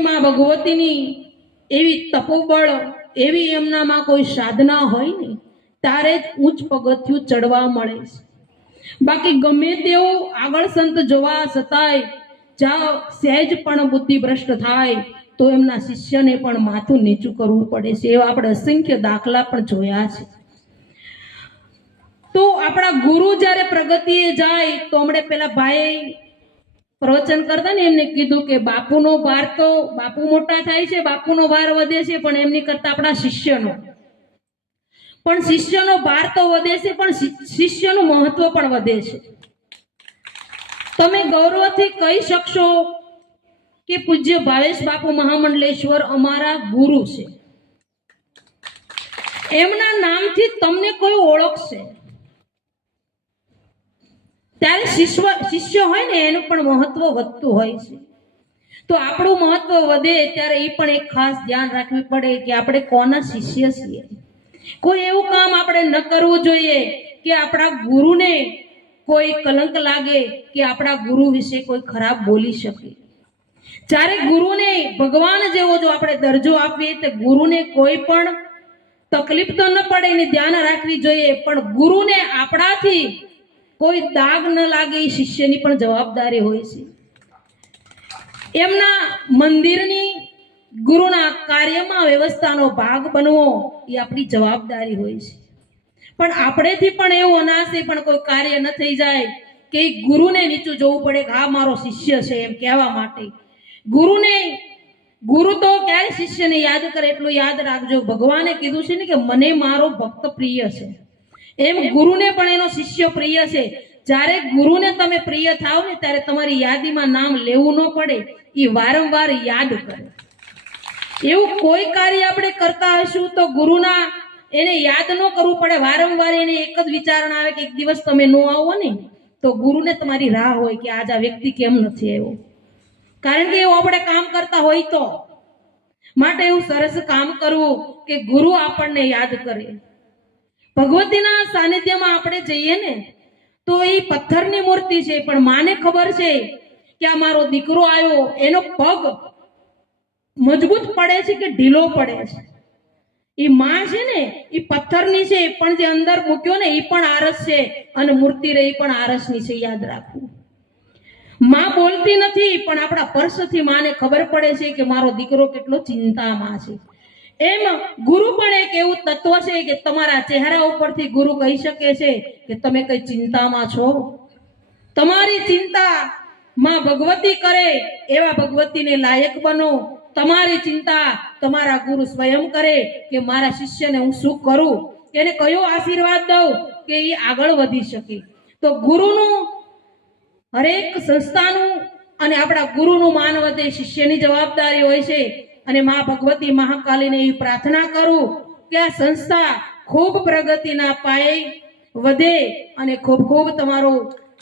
માં ભગવતીની એવી તપોબળ, એવી એમનામાં કોઈ સાધના હોય ને ત્યારે જ ઉચ્ચ પગથિયું ચડવા મળે છે. બાકી ગમે તેવું આગળ સંત જોવા છતાંય જ્યાં સહેજ પણ બુદ્ધિ ભ્રષ્ટ થાય, તો એમના શિષ્યને પણ માથું નીચું કરવું પડે છે. એવા આપણે અસંખ્ય દાખલા પણ જોયા છે. તો આપણા ગુરુ જ્યારે પ્રગતિએ જાય, તો હમણે પેલા ભાઈ પ્રવચન કરતા ને એમને કીધું કે બાપુનો ભાર તો બાપુ મોટા થાય છે, બાપુનો ભાર વધે છે, પણ એમની કરતા આપણા શિષ્યનો. પણ શિષ્યનો ભાર તો વધે છે, પણ શિષ્યનું મહત્વ પણ વધે છે. તમે ગૌરવથી કહી શકશો કે પૂજ્ય ભાવેશ બાપુ મહામંડલેશ્વર અમારા ગુરુ છે. એમના નામથી તમને કોઈ ઓળખશે. ત્યારે શિષ્ય શિષ્ય હોય ને, એનું પણ મહત્વ વધતું હોય છે. તો આપણું મહત્વ વધે ત્યારે એ પણ એક ખાસ ધ્યાન રાખવી પડે કે આપણે કોના શિષ્ય છીએ. કોઈ એવું કામ આપણે ન કરવું જોઈએ કે આપણા ગુરુને કોઈ કલંક લાગે કે આપણા ગુરુ વિશે કોઈ ખરાબ બોલી શકે. જ્યારે ગુરુને ભગવાન જેવો જો આપણે દરજ્જો આપીએ તો ગુરુને કોઈ પણ તકલીફ તો ન પડે એની ધ્યાન રાખવી જોઈએ, પણ ગુરુને આપણાથી કોઈ દાગ ન લાગે એ શિષ્યની પણ જવાબદારી હોય છે. એમના મંદિરની ગુરુના કાર્યમાં વ્યવસ્થાનો ભાગ બનવો એ આપણી જવાબદારી હોય છે. પણ આપણેથી પણ એવું અનાશે પણ કોઈ કાર્ય ન થઈ જાય કે ગુરુને નીચું જોવું પડે કે આ મારો શિષ્ય છે એમ કહેવા માટે. ગુરુને, ગુરુ તો ક્યારે શિષ્યને યાદ કરે એટલું યાદ રાખજો. ભગવાને કીધું છે ને કે મને મારો ભક્ત પ્રિય છે. એમ ગુરુને પણ એનો શિષ્ય પ્રિય છે. જ્યારે ગુરુને તમે પ્રિય થાવ ને ત્યારે તમારી યાદીમાં નામ લેવું ન પડે એ વારંવાર યાદ કરે. એવું કોઈ કાર્ય આપણે કરતા હશું તો ગુરુના એને યાદ ન કરવું પડે, વારંવાર એને એક જ વિચારણા આવે કે એક દિવસ તમે ન આવો ને, તો ગુરુને તમારી રાહ હોય કે આજ આ વ્યક્તિ કેમ નથી આવ્યો. કારણ કે એવું આપણે કામ કરતા હોય તો. માટે એવું સરસ કામ કરવું કે ગુરુ આપણને યાદ કરે. ભગવતીના સાનિધ્યમાં આપણે જઈએ ને, તો એ પથ્થરની મૂર્તિ છે, પણ માને ખબર છે કે આ મારો દીકરો આવ્યો, એનો પગ મજબૂત પડે છે કે ઢીલો પડે છે? એ માં છે ને, એ પથ્થરની છે, પણ જે અંદર મૂક્યો ને, એ પણ આરસ છે, અને મૂર્તિ રહી પણ આરસની છે, યાદ રાખવું. માં બોલતી નથી, પણ આપણા પર્સથી માને ખબર પડે છે કે મારો દીકરો કેટલો ચિંતામાં છે. એમ ગુરુ પણ એક એવું તત્વ છે કે તમારા ચહેરા ઉપરથી ગુરુ કહી શકે છે કે તમે કઈ ચિંતામાં છો? તમારી ચિંતા માં ભગવતી કરે એવા ભગવતીને લાયક બનો. તમારી ચિંતા તમારા ગુરુ સ્વયં કરે કે મારા શિષ્યને હું શું કરું? એને કયો આશીર્વાદ દઉં કે એ આગળ વધી શકે? તો ગુરુનું હરેક સંસ્થાનું અને આપણા ગુરુનું માન વધે શિષ્યની જવાબદારી હોય છે. અને મા ભગવતી મહાકાલીને એવી પ્રાર્થના કરું કે આ સંસ્થા ખૂબ પ્રગતિના પાયે વધે અને ખૂબ ખૂબ તમારો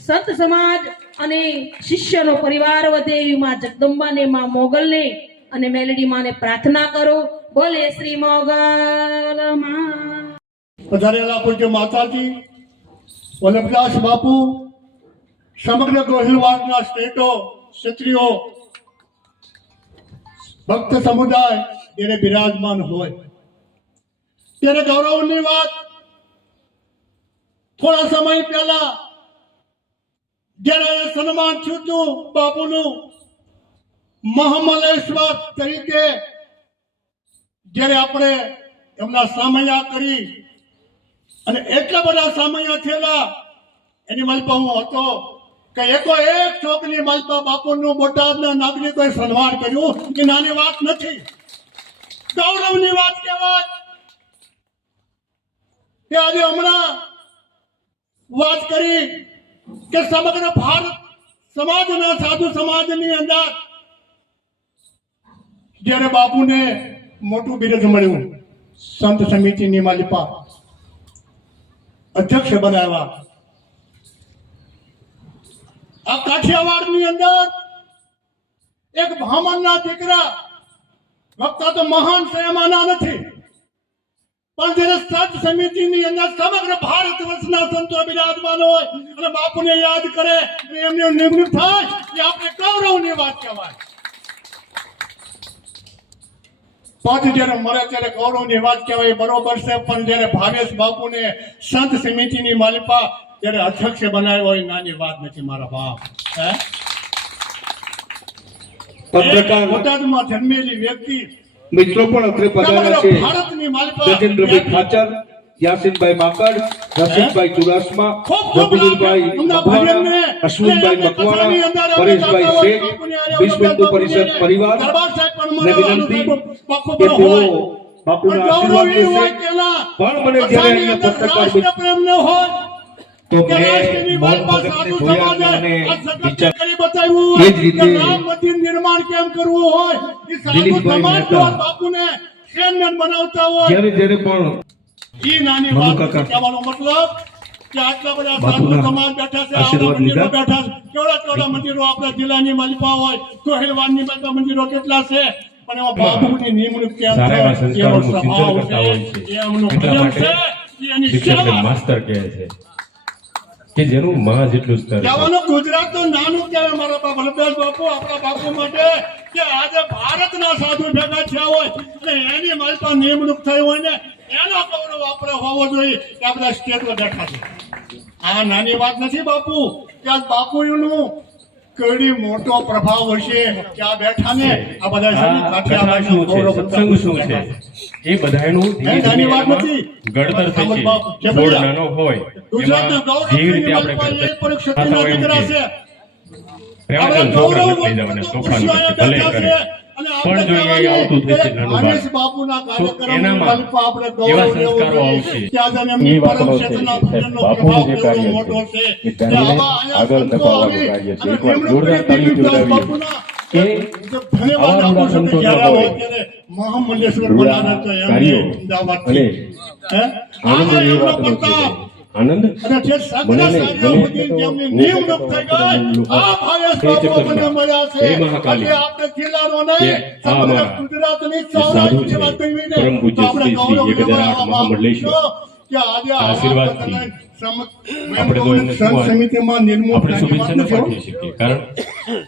સંત સમાજ અને શિષ્યનો પરિવાર વધે એવી માં જગદંબાને, માં મોગલને અને મેલડી માને પ્રાર્થના કરો. બોલે શ્રી મોગલ માં. પધારેલા પૂજ્ય માતાજી, વલ્લભદાસ બાપુ, સમગ્ર ગોહિલવાડના સ્ટેટો, ક્ષત્રિયો ભક્ત સમુદાય એને બિરાજમાન હોય. ત્યારે ગૌરવની વાત, થોડા સમય પહેલા જ્યારે સન્માન થયું હતું બાપુનું, મહામલેશ્વર તરીકે, જ્યારે આપણે એમના સામયા કરી, અને એટલા બધા સામયા થયેલા, એની મલપા હું હતો. કે એકો એક છોકરી મલપા બાપુનું બોટાદના નાગરિકોએ સન્માન કર્યું એ નાની વાત નથી. ગૌરવની વાત કહેવાય. કે આજે હમણાં વાત કરી કે સમગ્ર ભારત સમાજના સાધુ સમાજની અંદર જ્યારે બાપુને મોટું બિરદ મળ્યું, સંત સમિતિની માલિપા અધ્યક્ષ બનાવ્યા. આ કાઠિયાવાડની અંદર એક બ્રાહ્મણના દીકરા, વક્તા તો મહાન છે એમાંના નથી, પણ જ્યારે સંત સમિતિની અંદર સમગ્ર ભારત વર્ષના સંતો બિરાજમાન હોય અને બાપુને યાદ કરે અને એમની નિમણૂક થાય એ આપણે ગૌરવની વાત કહેવાય. પદ જ્યારે મળે ત્યારે ગૌરવની વાત કહેવાય એ બરોબર છે, પણ જ્યારે ભાવેશ બાપુને સંત સમિતિની માલિપા ત્યારે અધ્યક્ષ બનાવ્યો હોય નાની વાત નથી મારા બાપ. હે? પત્રકાર બોટાદમાં જન્મેલી વ્યક્તિ મિત્રો પણ અત્રે પધાર્યા છે. ભારતની માલિપા ગજેન્દ્રભાઈ ખાચર યાસીનભાઈ માકડ રસિકભાઈ ચુડાસમા ખૂબ ખૂબ રઘુવીરભાઈ લાભ. અમદાવાદ મકવાણા ભાઈઓને અશ્વિનભાઈ અને મકવાણા કથાની અંદર પરેશભાઈ આપણે શેખ બાપુની હારે વિશ્વ હિન્દુ પરિષદ પરિવાર દરબાર સાહેબ પણ ને મળ્યો, વિનંતી બાપુ કે પણ હોય. તેઓ બાપુના પણ ગૌરવ આશીર્વાદ એ હોય લેશે. કે ના, પણ મને જ્યારે કથાની અહીંયા અંદર પત્રકાર રાષ્ટ્રપ્રેમ ન હોય તો મેં માલિપા ભગતને જોયા અને વિચાર એ જ રીતે રામ મંદિર નિર્માણ કેમ કરવું હોય એ સાધુ સમાજ. બાપુને ચેરમેન બનાવતા હોય જ્યારે જ્યારે પણ ઈ નાની વાત કહેવાનો મતલબ કે આટલા બધા સાધુ સમાજ બેઠા છે આવડા મંદિરો બેઠા છે કેવડા કેવડા મંદિરો આપણા જિલ્લાની માલિપા હોય કોહિલવાનની બધા મંદિરો કેટલા છે પણ એમાં બાપુની નિમણૂક કેમ થાય? એમનું ભજન છે એની સેવા. માસ્તર કહે છે કે જેનું માં જેટલું સ્તર કહેવાનું ગુજરાત તો નાનું કહેવાય મારા બાપ વલ્લભદાસ બાપુ આપણા બાપુ માટે કે આજે ભારતના સાધુ ભેગા થયા હોય અને એની માલિપા નિમણૂક થઈ હોય ને એનો ગૌરવ આપણે હોવો જોઈએ કે આપણા સ્ટેટ પર બેઠા છે. આ નાની વાત નથી બાપુ, કે આ બાપુનું કેવડી મોટો પ્રભાવ હશે કે આ બેઠા ને આ બધા છે? છે સત્સંગ શું છે? એ બધાનું ધીમે ધીમે વાત નથી. ગડતર થશે બાપ, છોડ નાનો હોય એમાં જેવી રીતે આપણે પરીક્ષિતના થતા હોય એમ છે. છે. પ્રેમાનંદ છોકરા થઈ જવાના તોફાન ભલે કરે. પણ જો એ આવતું થશે નાનું બાપુના તો કાર્યક્રમની આપણે ગૌરવ. આવશે. એ વાતનો છે બાપુનું જે કાર્ય છે. એ ધર્મને આગળ ધપાવવાનું કાર્ય છે. એકવાર જોરદાર કરી તાળીઓ દિલીપદાસ પીવડાવીએ. બાપુના કે આવા આપું છું કે હોય. હોય ત્યારે મહામંડલેશ્વર રૂડા બનાવ્યા કાર્યો અને આનંદ એ એમનો છે પ્રતાપ આનંદ અને જે સગડા મને નહીં, સારીઓ મને બધી તો જેમની હું નિમણૂક થઈ ગઈ, આ ભાવેશ તે મને મળ્યા છે. હે આપણે જિલ્લાનો નહીં, સમગ્ર ગુજરાતની સાધુ છે, સૌરાષ્ટ્રની વાત કરવી ને, પરમ પૂજ્ય શ્રી શ્રી ગૌરવ 1008 લેવા મહામંડલેશ્વર. કે આજે આશીર્વાદથી આપણે તો એમને શું સંત વાત- સમિતિમાં નિર્મૂળ આપણે શુભેચ્છા ન પાઠવી શકીએ કારણ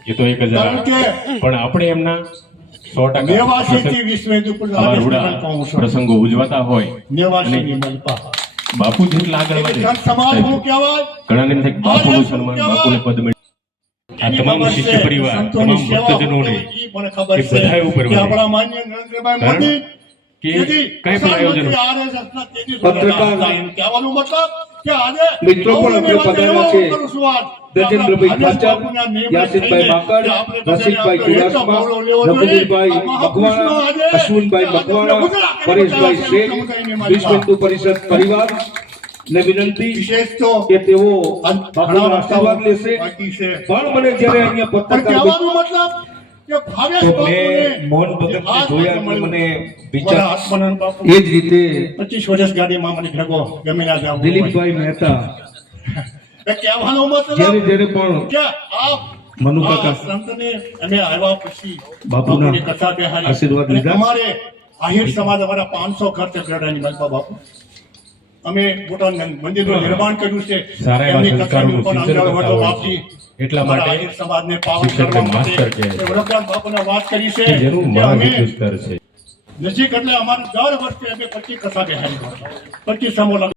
એ તો એક હજાર પણ આપણે એમના સો ટકા. પ્રસંગો ઉજવાતા હોય મલપા. બાપુ જેટલા આગળ વધે ઘણા એમ થાય બાપુનું સન્માન બાપુને પદ મળ્યું આ તમામ શિષ્ય પરિવાર તમામ ભક્તજનોને એ છે ઉપર કારણ કે પણ આયોજન પત્રકાર મિત્રો પણ પધાર્યા છે. ખાચર, યાસીનભાઈ માકડ, રસિકભાઈ ચુડાસમા. રઘુવીરભાઈ મકવાણા, અશ્વિનભાઈ મકવાણા, પરેશભાઈ શેખ પરિષદ પરિવાર ને વિનંતી વિશેષ તો કે તેઓ આશીર્વાદ લેશે પણ મને જયારે અહીંયા પત્રકાર કહેવાનું મતલબ તો મેં મોહન ભગતને જોયા મને વિચાર એ જ રીતે પચીસ વર્ષ ગાડીમાં મને ભેગો ગમે ના જાવ દિલીપભાઈ મહેતા. કહેવાનો મતલબ જ્યારે જ્યારે પણ કે આ મનુ આ કાકા સંતને અમે આવ્યા પછી બાપુના કથા આશીર્વાદ લીધા. અમારે આહિર સમાજ અમારા પાંચસો ખર્ચે બાપા બાપુ. અમે મોટા મંદિરનું નિર્માણ કર્યું છે. એમની કથાનું પણ. એટલા માટે સમાજને પાવન કરવા માટે વડોદરા બાપુને વાત કરી છે કે અમે નજીક એટલે અમારે દર વર્ષે અમે પચીસ કથા બેહારી પચીસ સમૂહ